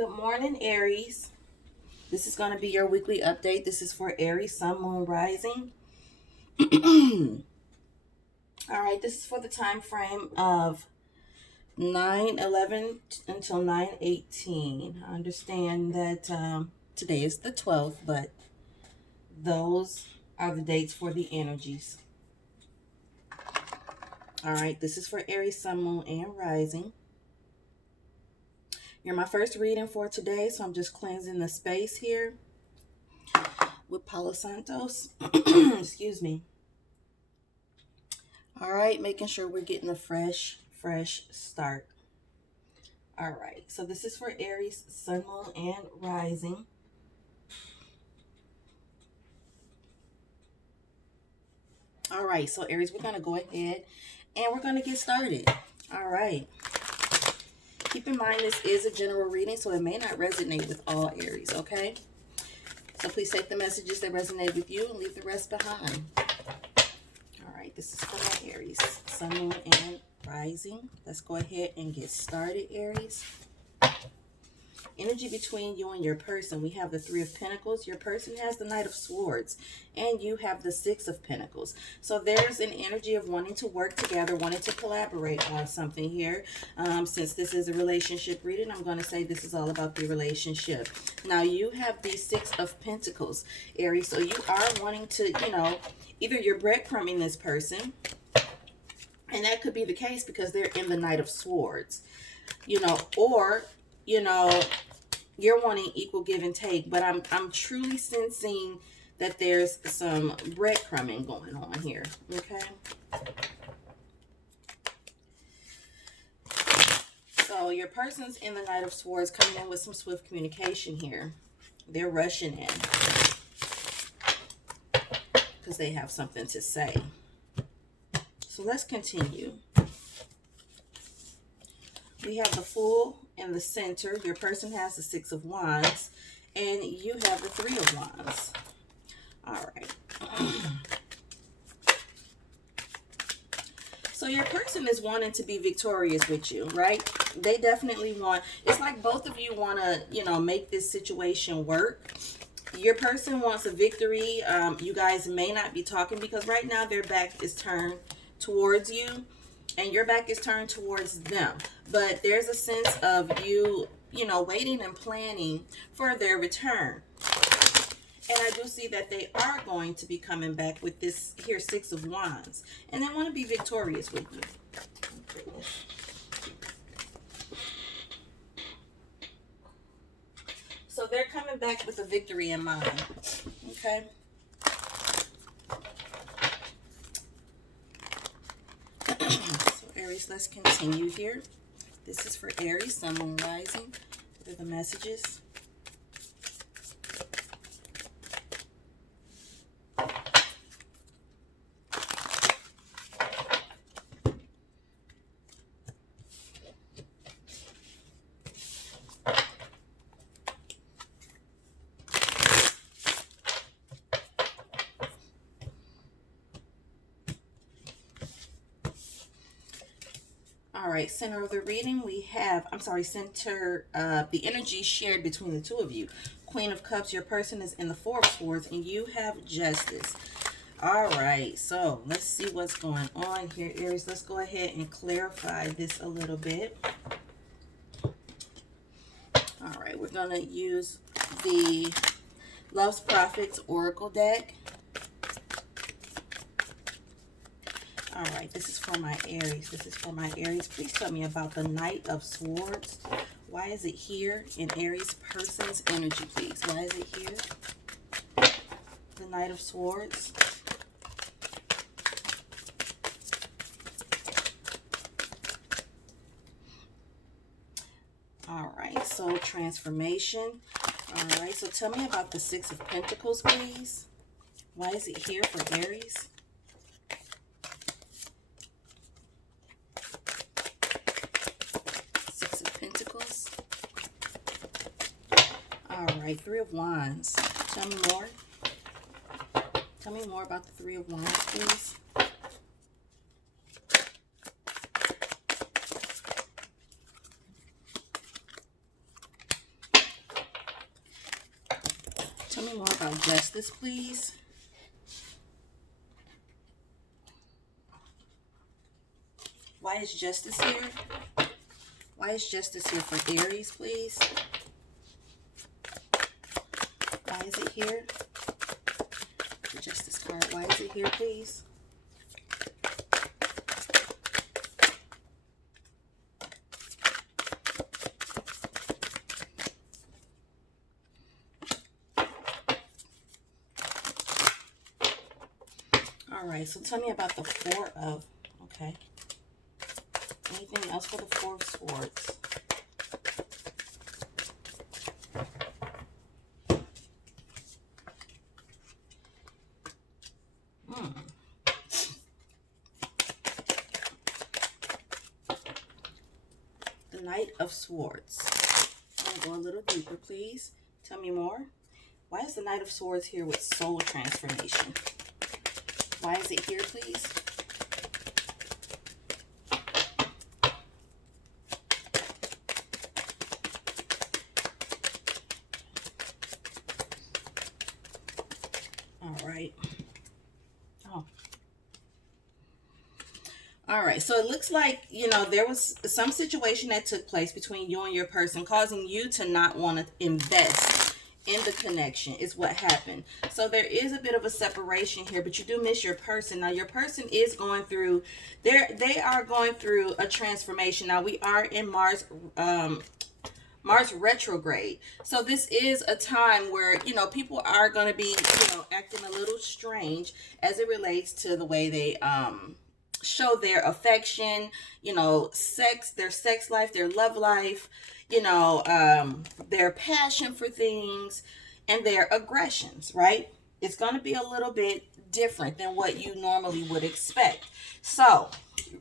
Good morning, Aries. This is going to be your weekly update. This is for Aries, Sun, Moon, Rising. All right, this is for the time frame of 9/11 until 9/18. I understand that today is the 12th, but those are the dates for the energies. All right, this is for Aries, Sun, Moon, and Rising. You're my first reading for today, so I'm just cleansing the space here with Palo Santos. Excuse me. All right, making sure we're getting a fresh start. All right, so this is for Aries, Sun, Moon, and Rising. All right, so Aries, we're going to go ahead and we're going to get started. All right. Keep in mind, this is a general reading, so it may not resonate with all Aries, okay? So please take the messages that resonate with you and leave the rest behind. All right, this is for my Aries, Sun, Moon, and Rising. Let's go ahead and get started, Aries. Energy between you and your person. We have the Three of Pentacles. Your person has the Knight of Swords. And you have the Six of Pentacles. So there's an energy of wanting to work together, wanting to collaborate on something here. Since this is a relationship reading, I'm going to say this is all about the relationship. Now, you have the Six of Pentacles, Aries. So you are wanting to, either you're breadcrumbing this person. And that could be the case because they're in the Knight of Swords. Or you're wanting equal give and take, but I'm truly sensing that there's some breadcrumbing going on here, okay? So your person's in the Knight of Swords, coming in with some swift communication here. They're rushing in because they have something to say. So let's continue. We have the Fool in the center. Your person has the Six of Wands, and you have the Three of Wands. All right. So your person is wanting to be victorious with you, right? They definitely want, it's like both of you want to, make this situation work. Your person wants a victory. You guys may not be talking because right now their back is turned towards you. And your back is turned towards them. But there's a sense of you, waiting and planning for their return. And I do see that they are going to be coming back with this here Six of Wands. And they want to be victorious with you. So they're coming back with a victory in mind. Okay. Aries, let's continue here. This is for Aries, Sun, Moon, Rising. What are the messages? All right, center of the reading, we have, center, the energy shared between the two of you. Queen of Cups, your person is in the Four of Swords, and you have Justice. All right, so let's see what's going on here, Aries. Let's go ahead and clarify this a little bit. All right, we're going to use the Love's Prophets Oracle deck. All right, this is for my Aries. This is for my Aries. Please tell me about the Knight of Swords. Why is it here in Aries person's energy, please? Why is it here? The Knight of Swords. All right, so transformation. All right, so tell me about the Six of Pentacles, please. Why is it here for Aries? All right, Three of Wands. Tell me more. Tell me more about the Three of Wands, please. Tell me more about justice, please. Why is justice here? Why is justice here for Aries, please? Why is it here? The justice card. Why is it here, please? All right, so tell me about the Four of, okay. Anything else for the Four of Swords? The Knight of Swords. I'm going to go a little deeper, please. Tell me more. Why is the Knight of Swords here with soul transformation? Why is it here, please? All right. Oh. All right. So it looks like, you know, there was some situation that took place between you and your person causing you to not want to invest in the connection is what happened. So there is a bit of a separation here, but you do miss your person. Now your person is going through, they are going through a transformation. Now we are in Mars retrograde. So this is a time where, you know, people are going to be, you know, acting a little strange as it relates to the way they show their affection, you know, their sex life, their love life, you know, their passion for things and their aggressions, right? It's going to be a little bit different than what you normally would expect. So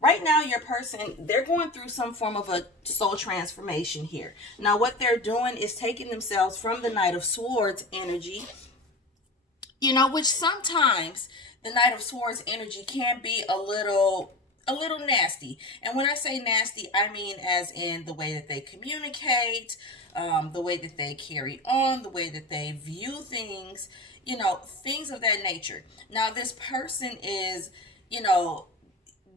right now your person, they're going through some form of a soul transformation here. Now what they're doing is taking themselves from the Knight of Swords energy, you know, which sometimes the Knight of Swords energy can be a little nasty. And when I say nasty, I mean as in the way that they communicate, the way that they carry on, the way that they view things, you know, things of that nature. Now this person is, you know,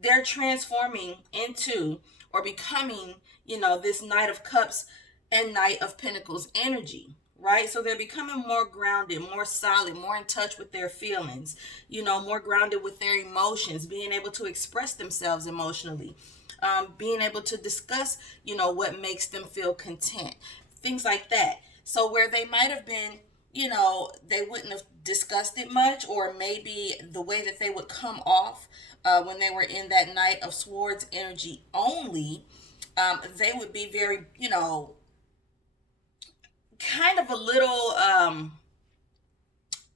they're transforming into or becoming, you know, this Knight of Cups and Knight of Pentacles energy, right? So they're becoming more grounded, more solid, more in touch with their feelings, you know, more grounded with their emotions, being able to express themselves emotionally, being able to discuss, you know, what makes them feel content, things like that. So where they might have been, you know, they wouldn't have discussed it much, or maybe the way that they would come off when they were in that Knight of Swords energy only, they would be very, you know, kind of a little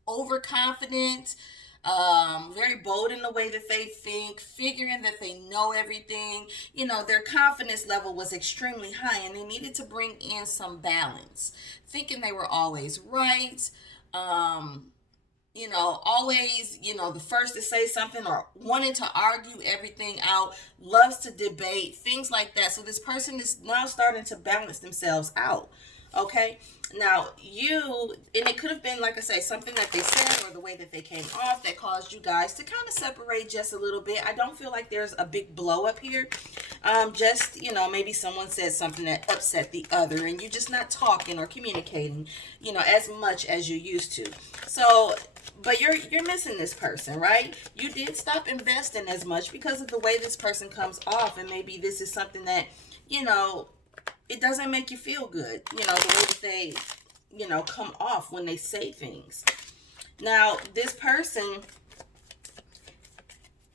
overconfident, very bold in the way that they think, figuring that they know everything. You know, their confidence level was extremely high and they needed to bring in some balance, thinking they were always right, you know, always, you know, the first to say something or wanting to argue everything out, loves to debate, things like that. So this person is now starting to balance themselves out. Okay, now and it could have been, like I say, something that they said or the way that they came off that caused you guys to kind of separate just a little bit. I don't feel like there's a big blow up here. Just, you know, maybe someone said something that upset the other and you're just not talking or communicating, you know, as much as you used to. So, but you're missing this person, right? You did stop investing as much because of the way this person comes off, and maybe this is something that, you know, it doesn't make you feel good, you know, the way that they, you know, come off when they say things. Now, this person,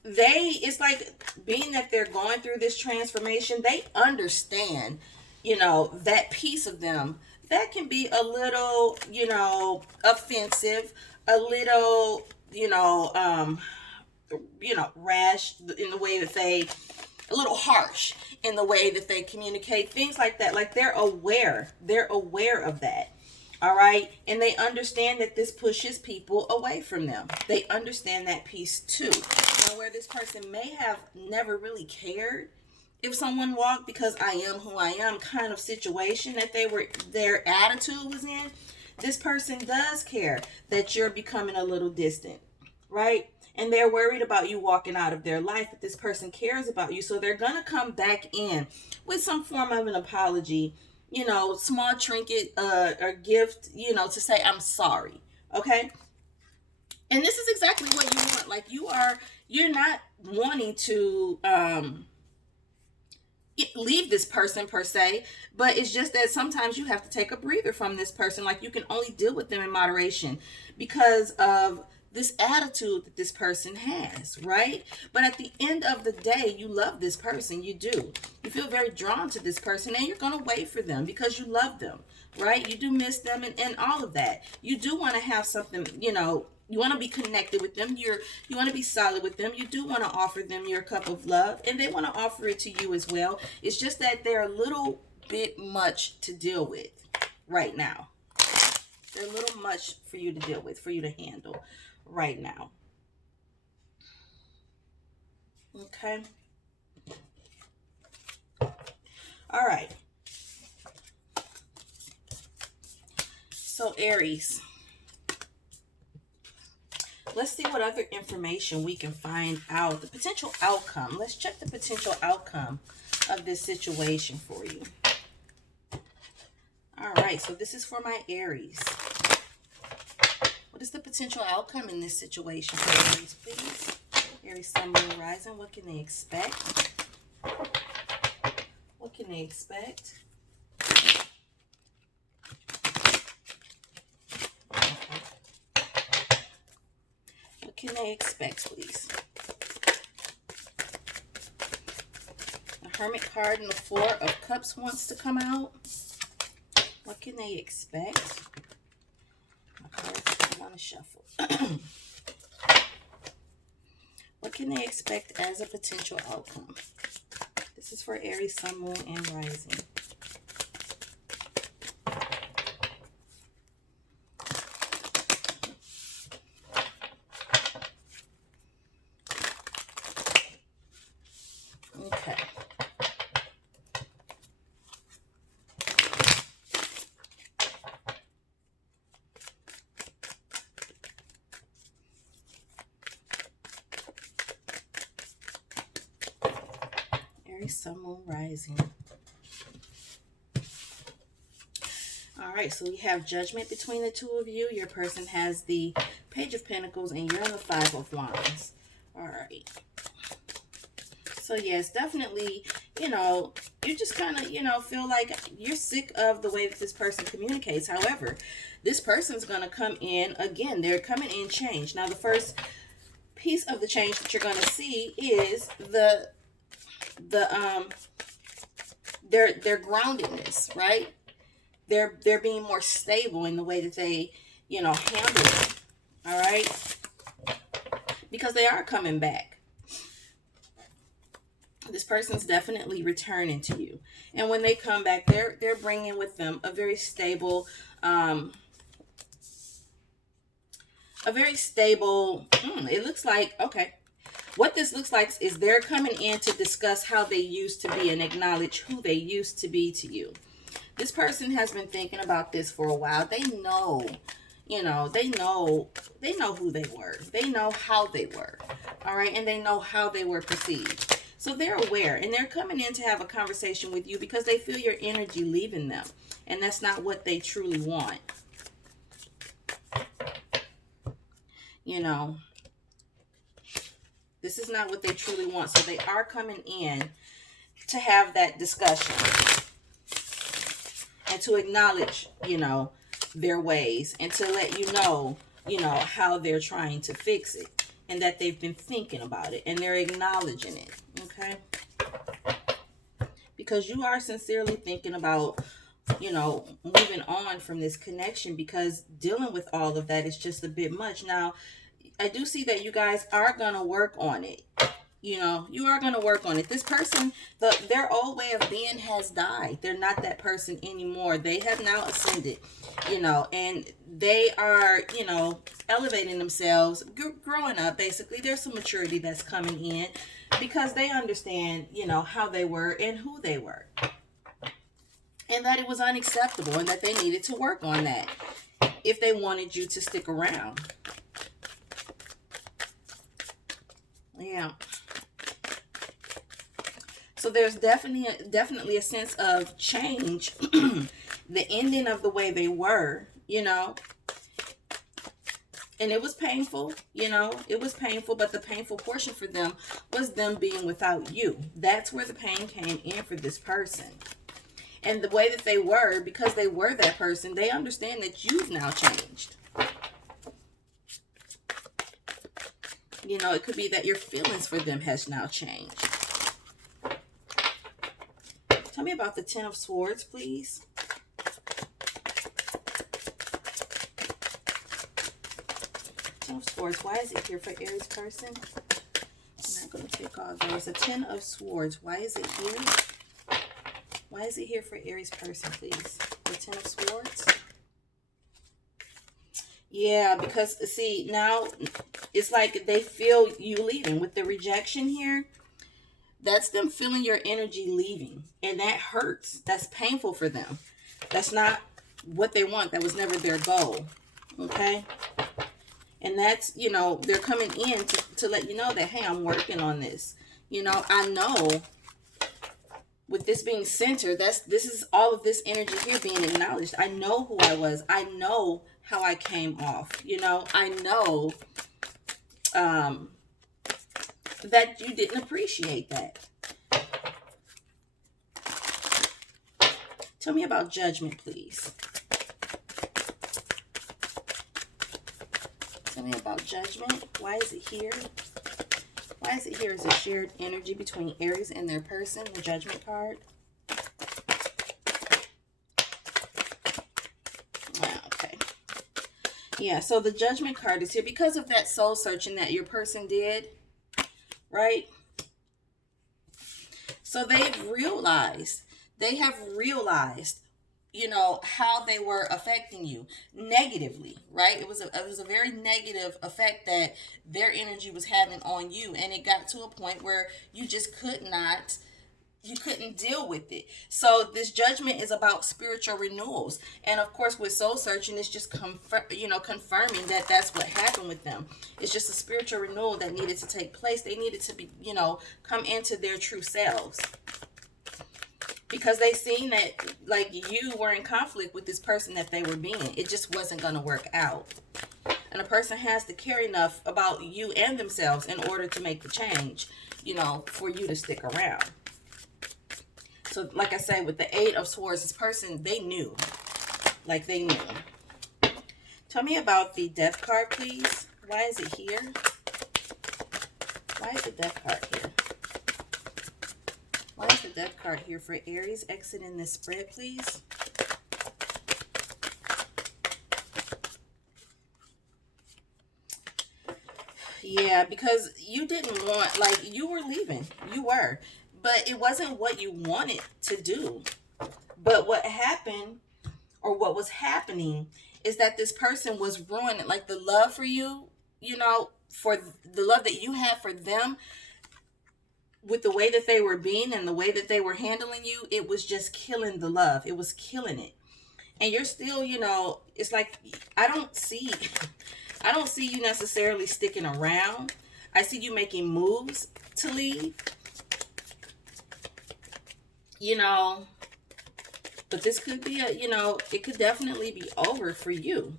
it's like, being that they're going through this transformation, they understand, you know, that piece of them that can be a little, you know, offensive, a little, rash in the way that a little harsh in the way that they communicate, things like that. Like they're aware of that. All right. And they understand that this pushes people away from them. They understand that piece too. Now, where this person may have never really cared if someone walked because I am who I am kind of situation that their attitude was in, This person does care that you're becoming a little distant, right? And they're worried about you walking out of their life, but this person cares about you. So they're going to come back in with some form of an apology, you know, small trinket or gift, you know, to say, I'm sorry. Okay. And this is exactly what you want. Like you're not wanting to leave this person per se, but it's just that sometimes you have to take a breather from this person. Like you can only deal with them in moderation because of this attitude that this person has, right? But at the end of the day, you love this person. You do. You feel very drawn to this person, and you're going to wait for them because you love them, right? You do miss them and all of that. You do want to have something, you know, you want to be connected with them. You want to be solid with them. You do want to offer them your cup of love, and they want to offer it to you as well. It's just that they're a little bit much to deal with right now. They're a little much for you to deal with, for you to handle right now. Okay. All right. So Aries, let's see what other information we can find out. The potential outcome. Let's check the potential outcome of this situation for you. All right. So this is for my Aries. What is the potential outcome in this situation for Aries, please? Aries, Sun, Moon, Rising. What can they expect? What can they expect? Okay. What can they expect, please? The Hermit card and the Four of Cups wants to come out. What can they expect? My cards on a shuffle. What can they expect as a potential outcome? This is for Aries, Sun, Moon, and Rising. Okay. Sun, Moon, Rising. All right, so we have Judgment between the two of you. Your person has the Page of Pentacles, and you're on the Five of Wands. All right. So yes, definitely, you know, you just kind of, you know, feel like you're sick of the way that this person communicates. However, this person's going to come in, again, they're coming in change. Now, the first piece of the change that you're going to see is their groundedness, right? They're being more stable in the way that they, you know, handle it. All right, because they are coming back. This person's definitely returning to you, and when they come back, they're bringing with them a very stable, it looks like, okay, what this looks like is they're coming in to discuss how they used to be and acknowledge who they used to be to you. This person has been thinking about this for a while. They know, you know, they know who they were. They know how they were. All right. And they know how they were perceived. So they're aware, and they're coming in to have a conversation with you because they feel your energy leaving them. And that's not what they truly want. You know, this is not what they truly want. So they are coming in to have that discussion and to acknowledge, you know, their ways, and to let you know, how they're trying to fix it, and that they've been thinking about it and they're acknowledging it. Okay. Because you are sincerely thinking about, you know, moving on from this connection, because dealing with all of that is just a bit much. Now, I do see that you guys are going to work on it. You know, you are going to work on it. This person, their old way of being has died. They're not that person anymore. They have now ascended, you know, and they are, you know, elevating themselves, growing up, basically. There's some maturity that's coming in because they understand, you know, how they were and who they were. And that it was unacceptable and that they needed to work on that. if they wanted you to stick around. Yeah. So there's definitely a sense of change. The ending of the way they were, you know. And it was painful, you know. It was painful, but the painful portion for them was them being without you. That's where the pain came in for this person. And the way that they were, because they were that person, they understand that you've now changed. You know, it could be that your feelings for them has now changed. Tell me about the Ten of Swords, please. Ten of Swords. Why is it here for Aries person? I'm not going to take all those. The Ten of Swords. Why is it here? Why is it here for Aries person, please? The Ten of Swords. Yeah, because, see, now it's like they feel you leaving. With the rejection here, that's them feeling your energy leaving. And that hurts. That's painful for them. That's not what they want. That was never their goal. Okay? And that's, you know, they're coming in to let you know that, hey, I'm working on this. You know, I know with this being centered, this is all of this energy here being acknowledged. I know who I was. I know how I came off. You know, I know that you didn't appreciate that. Tell me about Judgment, please. Tell me about Judgment. Why is it here? Why is it here as a shared energy between Aries and their person? The Judgment card. Okay. Yeah, so the Judgment card is here because of that soul searching that your person did, right? So they have realized, you know, how they were affecting you negatively, right? It was a very negative effect that their energy was having on you, and it got to a point where you just couldn't deal with it. So this Judgment is about spiritual renewals, and of course with soul searching, it's just confirming that that's what happened with them. It's just a spiritual renewal that needed to take place. They needed to be, you know, come into their true selves. Because they seen that, like, you were in conflict with this person that they were being. It just wasn't going to work out. And a person has to care enough about you and themselves in order to make the change, you know, for you to stick around. So, like I say, with the Eight of Swords, this person, they knew. Like, they knew. Tell me about the Death card, please. Why is it here? Why is the Death card here? Why is the Death card here for Aries? Exit in this spread, please. Yeah, because you didn't want, like, you were leaving. You were. But it wasn't what you wanted to do. But what happened, or what was happening, is that this person was ruining, like, the love for you, you know, for the love that you had for them. With the way that they were being and the way that they were handling you, it was just killing the love. It was killing it. And you're still, you know, it's like, I don't see you necessarily sticking around. I see you making moves to leave. You know, but this could be you know, it could definitely be over for you.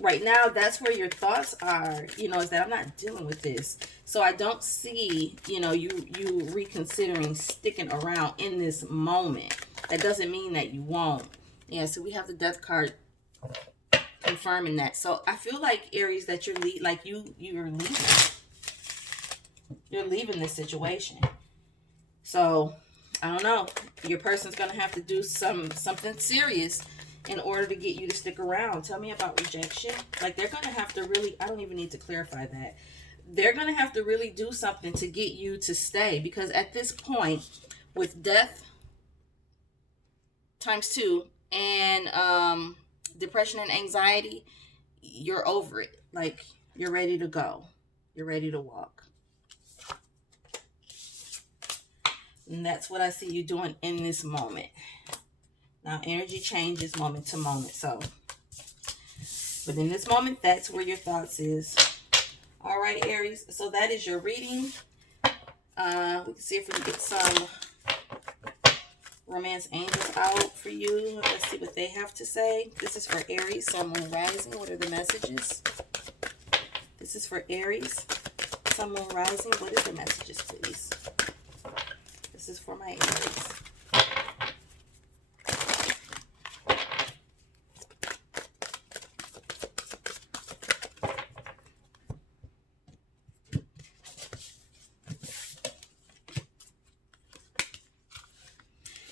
Right now, that's where your thoughts are, you know, is that I'm not dealing with this. So I don't see, you know, you reconsidering sticking around in this moment. That doesn't mean that you won't. Yeah, so we have the Death card confirming that. So I feel like, Aries, that you're you're leaving. You're leaving this situation. So I don't know. Your person's gonna have to do something serious in order to get you to stick around. Tell me about rejection. Like, they're gonna have to really, I don't even need to clarify that. They're gonna have to really do something to get you to stay, because at this point, with Death ×2 and depression and anxiety, you're over it. Like, you're ready to go. You're ready to walk. And that's what I see you doing in this moment. Now, energy changes moment to moment. So But in this moment, that's where your thoughts is. All right, Aries. So that is your reading. We can see if we can get some romance angels out for you. Let's see what they have to say. This is for Aries, Sun, Moon, Rising. What are the messages? This is for Aries, Sun, Moon, Rising. What is the messages, please? This is for my Aries.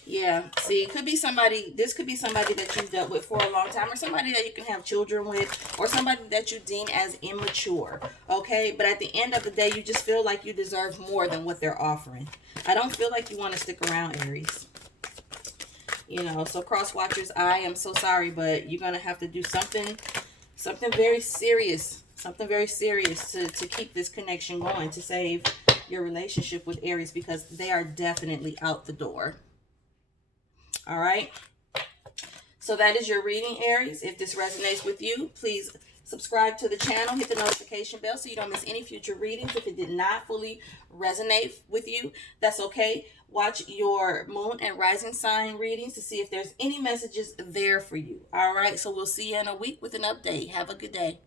Yeah, see, it could be somebody, this could be somebody that you've dealt with for a long time, or somebody that you can have children with, or somebody that you deem as immature, okay? But at the end of the day, you just feel like you deserve more than what they're offering. I don't feel like you want to stick around, Aries. You know, so cross watchers, I am so sorry, but you're going to have to do something very serious, to keep this connection going, to save your relationship with Aries, because they are definitely out the door. All right. So that is your reading, Aries. If this resonates with you, please subscribe to the channel. Hit the notification bell so you don't miss any future readings. If it did not fully resonate with you, that's okay. Watch your moon and rising sign readings to see if there's any messages there for you. All right. So we'll see you in a week with an update. Have a good day.